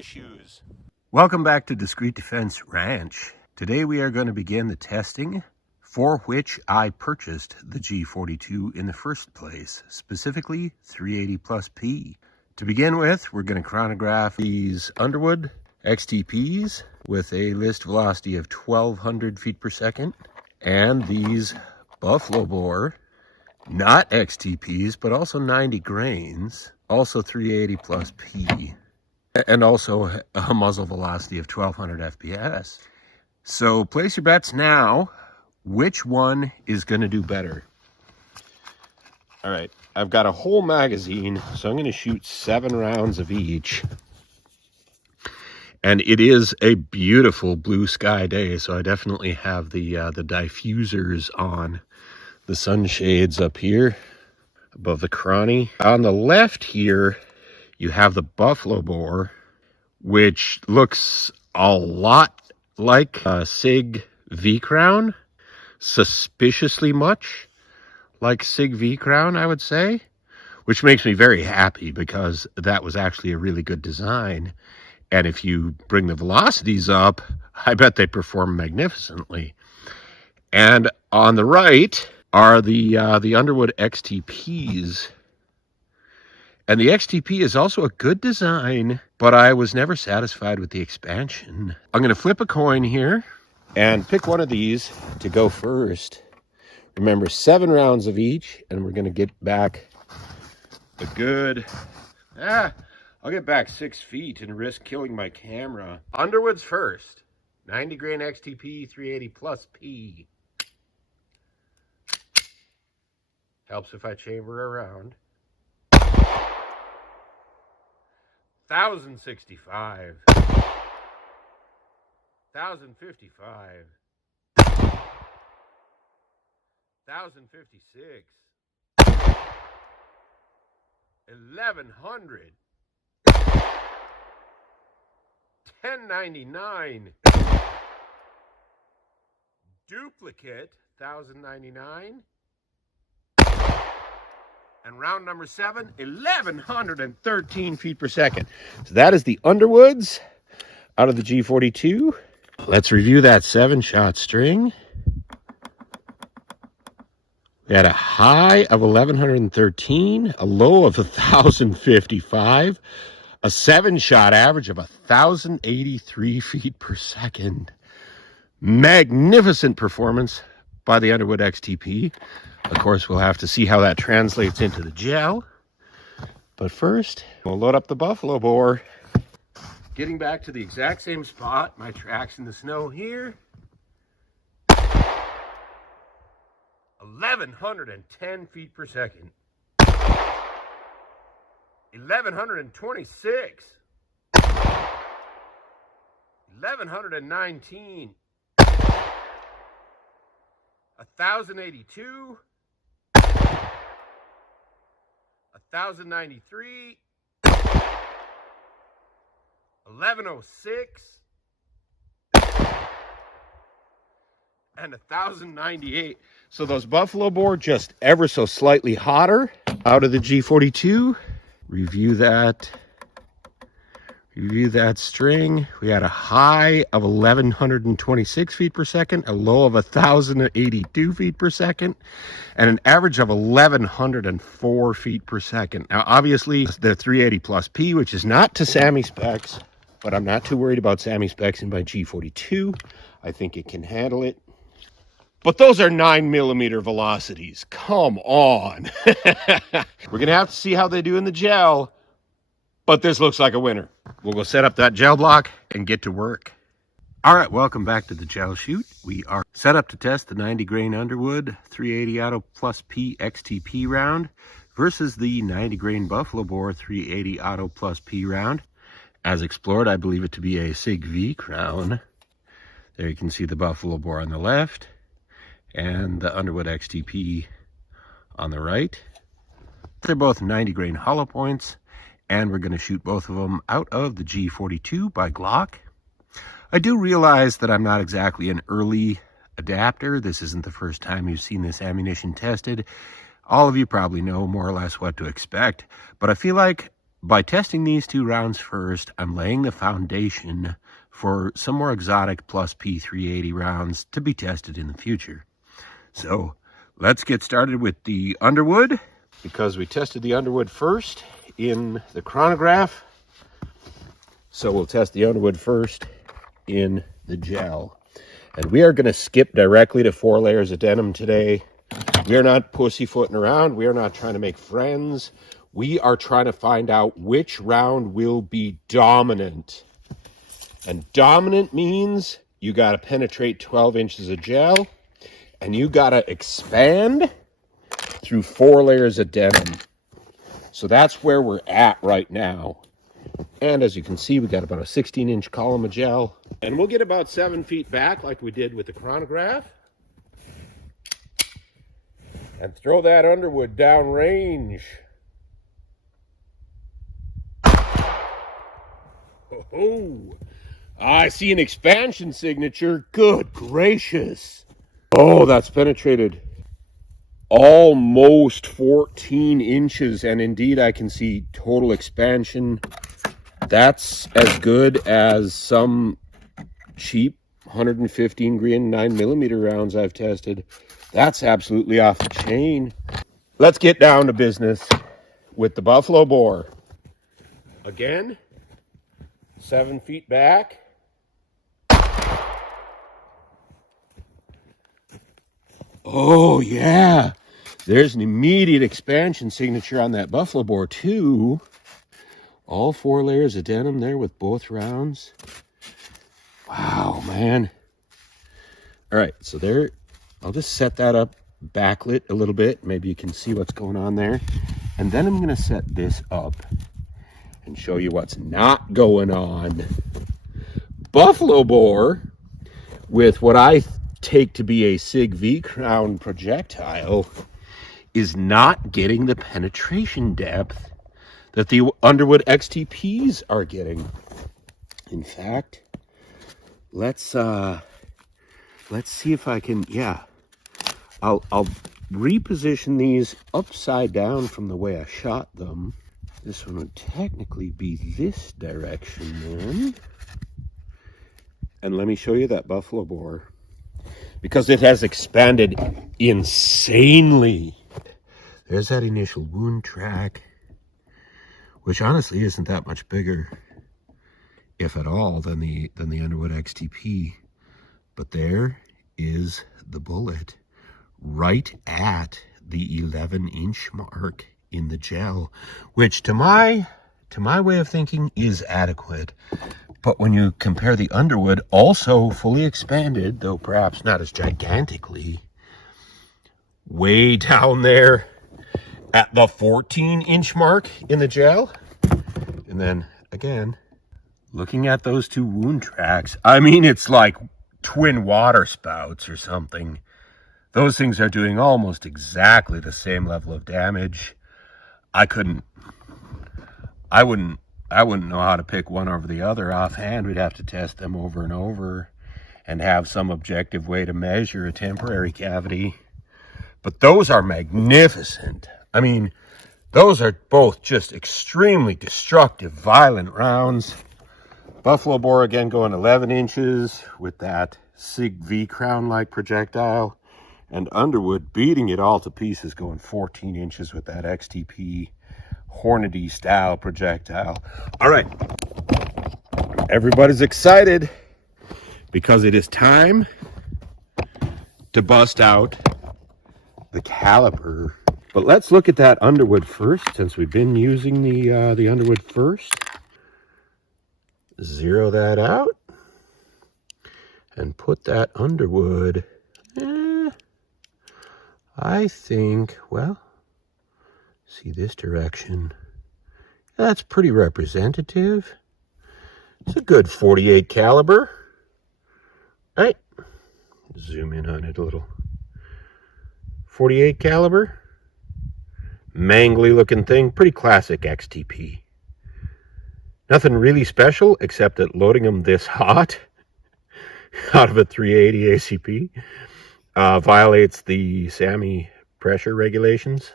issues. Welcome back to Discreet Defense Ranch. Today we are going to begin the testing for which I purchased the G42 in the first place, specifically 380 plus P. To begin with, we're going to chronograph these Underwood XTPs with a list velocity of 1200 feet per second, and these Buffalo Bore, not XTPs, but also 90 grains, also 380 plus P, and also a muzzle velocity of 1200 FPS. So place your bets now. Which one is going to do better? All right, I've got a whole magazine, so I'm going to shoot 7 rounds of each. And it is a beautiful blue sky day, so I definitely have the diffusers on. The sunshades up here above the chrony. On the left here, you have the Buffalo Bore, which looks a lot like a SIG V-Crown, suspiciously much like SIG V-Crown, I would say, which makes me very happy because that was actually a really good design. And if you bring the velocities up, I bet they perform magnificently. And on the right are the Underwood XTPs. And the XTP is also a good design, but I was never satisfied with the expansion. I'm going to flip a coin here and pick one of these to go first. Remember, 7 rounds of each, and we're going to get back a good... I'll get back 6 feet and risk killing my camera. Underwood's first. 90 grain XTP, 380 plus P. Helps if I chamber around. 1065. 1055. 1056. 1100. 1099. Duplicate 1099. And round number 7, 1113 feet per second. So that is the Underwoods out of the G42. Let's review that 7-shot string. We had a high of 1113, a low of 1055, a 7-shot average of 1083 feet per second. Magnificent performance by the Underwood XTP. Of course, we'll have to see how that translates into the gel. But first, we'll load up the Buffalo Bore. Getting back to the exact same spot, my tracks in the snow here. 1110 feet per second. 1126. 1119. 1082. 1093. 1106. And 1098. So those Buffalo Bore just ever so slightly hotter out of the G42. Review that string. We had a high of 1126 feet per second, a low of 1082 feet per second, and an average of 1104 feet per second. Now, obviously, the 380 plus P, which is not to SAMI specs, but I'm not too worried about SAMI specs in my G42. I think it can handle it. But those are 9mm velocities. Come on. We're going to have to see how they do in the gel. But this looks like a winner. We'll go set up that gel block and get to work. All right, welcome back to the gel shoot. We are set up to test the 90 grain Underwood 380 Auto Plus P XTP round versus the 90 grain Buffalo Bore 380 Auto Plus P round. As explored, I believe it to be a SIG V-Crown. There you can see the Buffalo Bore on the left and the Underwood XTP on the right. They're both 90 grain hollow points, and we're going to shoot both of them out of the G42 by Glock. I do realize that I'm not exactly an early adapter. This isn't the first time you've seen this ammunition tested. All of you probably know more or less what to expect, but I feel like by testing these 2 rounds first, I'm laying the foundation for some more exotic plus P380 rounds to be tested in the future. So let's get started with the Underwood, because we tested the Underwood first in the Chronograph. So we'll test the Underwood first in the gel. And we are going to skip directly to 4 layers of denim today. We are not pussyfooting around. We are not trying to make friends. We are trying to find out which round will be dominant. And dominant means you got to penetrate 12 inches of gel, and you got to expand through 4 layers of denim. So that's where we're at right now. And as you can see, we got about a 16-inch column of gel. And we'll get about 7 feet back like we did with the Chronograph. And throw that Underwood down range. Oh, I see an expansion signature. Good gracious. Oh, that's penetrated almost 14 inches. And indeed, I can see total expansion. That's as good as some cheap 115 grain 9mm rounds I've tested. That's absolutely off the chain. Let's get down to business with the buffalo bore. Again, 7 feet back. Oh yeah, there's an immediate expansion signature on that buffalo bore too. All 4 layers of denim there with both rounds. Wow, man. All right, so there, I'll just set that up backlit a little bit. Maybe you can see what's going on there. And then I'm going to set this up and show you what's not going on. Buffalo bore with what I take to be a SIG V-crown projectile is not getting the penetration depth that the Underwood XTPs are getting. In fact, let's see if I can, yeah, I'll reposition these upside down from the way I shot them. This one would technically be this direction then. And let me show you that buffalo bore, because it has expanded insanely. There's that initial wound track, which honestly isn't that much bigger, if at all, than the Underwood XTP. But there is the bullet right at the 11-inch mark in the gel, which to my way of thinking is adequate. But when you compare the Underwood, also fully expanded, though perhaps not as gigantically, way down there at the 14-inch mark in the gel. And then again, looking at those 2 wound tracks, I mean, it's like twin water spouts or something. Those things are doing almost exactly the same level of damage. I wouldn't know how to pick one over the other offhand. We'd have to test them over and over and have some objective way to measure a temporary cavity. But those are magnificent. I mean, those are both just extremely destructive, violent rounds. Buffalo bore again going 11 inches with that SIG V-crown-like projectile. And Underwood beating it all to pieces going 14 inches with that XTP Hornady style projectile. All right, everybody's excited because it is time to bust out the caliper. But let's look at that Underwood first, since we've been using the Underwood first. Zero that out and put that Underwood, I think, well, see this direction. That's pretty representative. It's a good 48 caliber. Right? Zoom in on it a little. 48 caliber. Mangly looking thing. Pretty classic XTP. Nothing really special except that loading them this hot out of a 380 ACP violates the SAMI pressure regulations.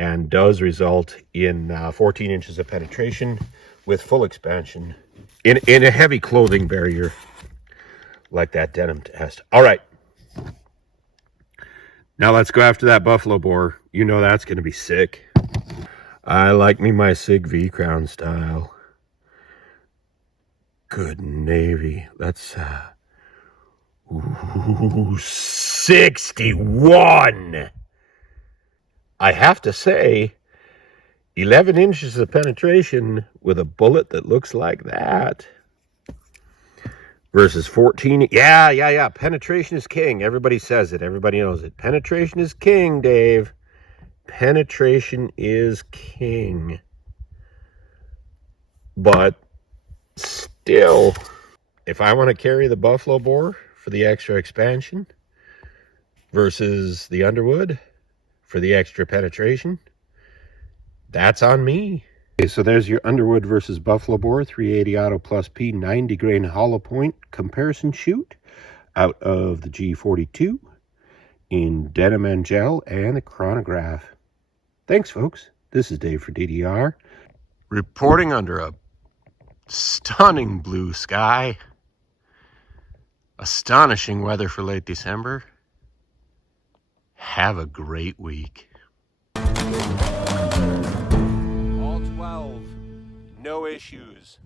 and does result in 14 inches of penetration with full expansion in a heavy clothing barrier like that denim test. All right. Now let's go after that buffalo boar. You know that's going to be sick. I like me my Sig V-Crown style. Good navy. Let's... Ooh, 61! I have to say, 11 inches of penetration with a bullet that looks like that versus 14. Yeah. Penetration is king. Everybody says it. Everybody knows it. Penetration is king, Dave. Penetration is king. But still, if I want to carry the buffalo boar for the extra expansion versus the Underwood for the extra penetration, that's on me. Okay, so there's your Underwood versus buffalo boar 380 Auto Plus P 90 grain hollow point comparison shoot out of the G42 in denim and gel and the Chronograph. Thanks, folks. This is Dave for DDR, reporting under a stunning blue sky. Astonishing weather for late December. Have a great week. All 12, no issues.